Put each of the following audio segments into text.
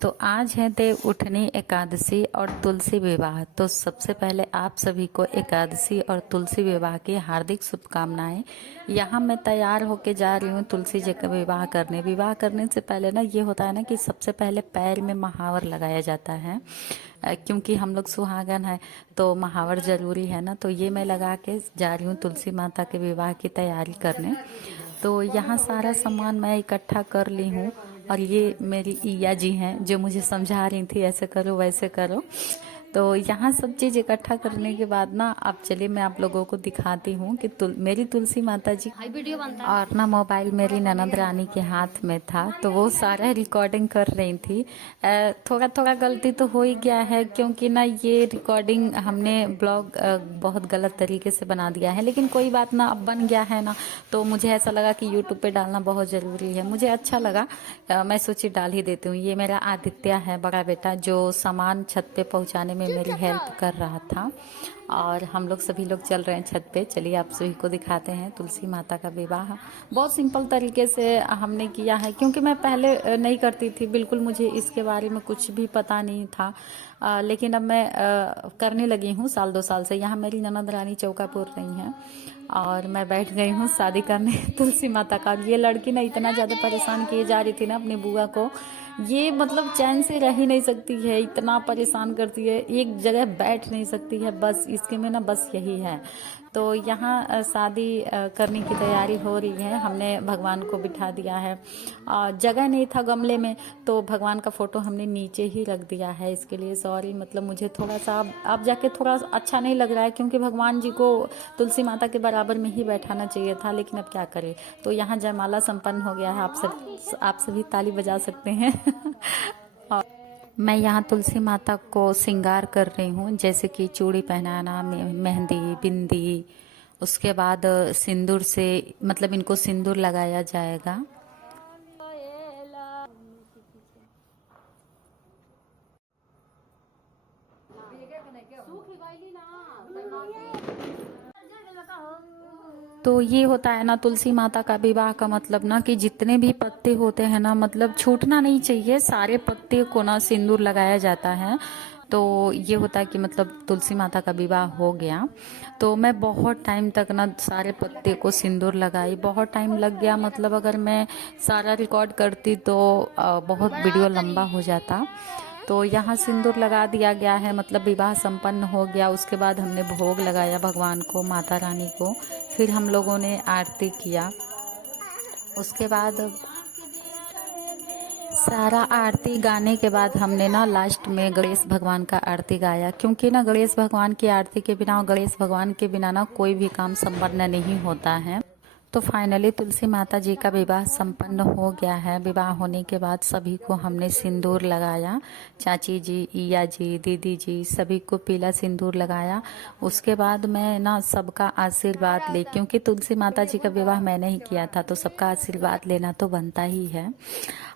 तो आज है देव उठनी एकादशी और तुलसी विवाह। तो सबसे पहले आप सभी को एकादशी और तुलसी विवाह की हार्दिक शुभकामनाएं। यहाँ मैं तैयार होके जा रही हूँ तुलसी जी का विवाह करने। विवाह करने से पहले ना ये होता है ना कि सबसे पहले पैर में महावर लगाया जाता है, क्योंकि हम लोग सुहागन है तो महावर जरूरी है ना। तो ये मैं लगा के जा रही हूँ तुलसी माता के विवाह की तैयारी करने। तो यहाँ सारा सामान मैं इकट्ठा कर ली हूँ और ये मेरी ईया जी हैं जो मुझे समझा रही थी ऐसे करो वैसे करो। तो यहाँ सब चीज़ इकट्ठा करने के बाद ना अब चलिए मैं आप लोगों को दिखाती हूँ कि मेरी तुलसी माता जी और ना मोबाइल मेरी ननद रानी के हाथ में था तो वो सारा रिकॉर्डिंग कर रही थी। थोड़ा थोड़ा गलती तो हो ही गया है, क्योंकि ना ये रिकॉर्डिंग हमने ब्लॉग बहुत गलत तरीके से बना दिया है, लेकिन कोई बात ना, अब बन गया है ना। तो मुझे ऐसा लगा कि यूट्यूब पे डालना बहुत ज़रूरी है, मुझे अच्छा लगा। मैं सोची डाल ही देती हूँ। ये मेरा आदित्य है बड़ा बेटा, जो सामान छत पे पहुँचाने में मेरी हेल्प कर रहा था। और हम लोग सभी लोग चल रहे हैं छत पे। चलिए आप सभी को दिखाते हैं तुलसी माता का विवाह। बहुत सिंपल तरीके से हमने किया है, क्योंकि मैं पहले नहीं करती थी, बिल्कुल मुझे इसके बारे में कुछ भी पता नहीं था। लेकिन अब मैं करने लगी हूँ साल 2 साल से। यहाँ मेरी ननद रानी चौका पूर रही हैं और मैं बैठ गई हूँ शादी करने तुलसी माता का। ये लड़की ना इतना ज़्यादा परेशान किए जा रही थी ना अपनी बुआ को, ये मतलब चैन से रह ही नहीं सकती है, इतना परेशान करती है, एक जगह बैठ नहीं सकती है। बस इसके में ना बस यही है। तो यहाँ शादी करने की तैयारी हो रही है। हमने भगवान को बिठा दिया है। जगह नहीं था गमले में, तो भगवान का फोटो हमने नीचे ही रख दिया है। इसके लिए सॉरी, मतलब मुझे थोड़ा सा अब जाके थोड़ा अच्छा नहीं लग रहा है, क्योंकि भगवान जी को तुलसी माता के बराबर में ही बैठाना चाहिए था, लेकिन अब क्या करें। तो यहाँ जयमाला संपन्न हो गया है। आप सभी ताली बजा सकते हैं। और मैं यहाँ तुलसी माता को श्रृंगार कर रही हूँ, जैसे कि चूड़ी पहनाना, मेहंदी, बिंदी, उसके बाद सिंदूर से, मतलब इनको सिंदूर लगाया जाएगा। तो ये होता है ना तुलसी माता का विवाह का मतलब ना कि जितने भी पत्ते होते हैं ना, मतलब छूटना नहीं चाहिए, सारे पत्ते को ना सिंदूर लगाया जाता है। तो ये होता है कि मतलब तुलसी माता का विवाह हो गया। तो मैं बहुत टाइम तक ना सारे पत्ते को सिंदूर लगाई, बहुत टाइम लग गया। मतलब अगर मैं सारा रिकॉर्ड करती तो बहुत वीडियो लंबा हो जाता। तो यहाँ सिंदूर लगा दिया गया है, मतलब विवाह संपन्न हो गया। उसके बाद हमने भोग लगाया भगवान को, माता रानी को। फिर हम लोगों ने आरती किया। उसके बाद सारा आरती गाने के बाद हमने ना लास्ट में गणेश भगवान का आरती गाया, क्योंकि ना गणेश भगवान की आरती के बिना और गणेश भगवान के बिना ना कोई भी काम संपन्न नहीं होता है। तो फाइनली तुलसी माता जी का विवाह संपन्न हो गया है। विवाह होने के बाद सभी को हमने सिंदूर लगाया, चाची जी, ईया जी, दीदी जी, सभी को पीला सिंदूर लगाया। उसके बाद मैं ना सबका आशीर्वाद ली, क्योंकि तुलसी माता जी का विवाह मैंने ही किया था, तो सबका आशीर्वाद लेना तो बनता ही है।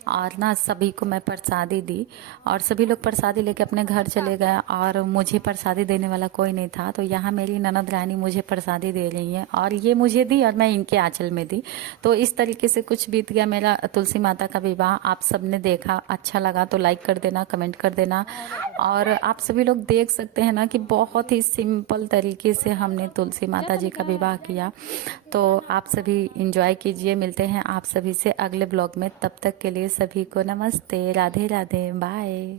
और ना सभी को मैं प्रसादी दी और सभी लोग प्रसादी लेके अपने घर चले गए, और मुझे प्रसादी देने वाला कोई नहीं था। तो यहाँ मेरी ननद रानी मुझे प्रसादी दे रही है, और ये मुझे दी और मैं इनके आंचल में दी। तो इस तरीके से कुछ बीत गया मेरा तुलसी माता का विवाह। आप सबने देखा, अच्छा लगा तो लाइक कर देना, कमेंट कर देना। और आप सभी लोग देख सकते हैं ना कि बहुत ही सिंपल तरीके से हमने तुलसी माता जी का विवाह किया। तो आप सभी इंजॉय कीजिए। मिलते हैं आप सभी से अगले ब्लॉग में। तब तक के लिए सभी को नमस्ते, राधे राधे, बाय।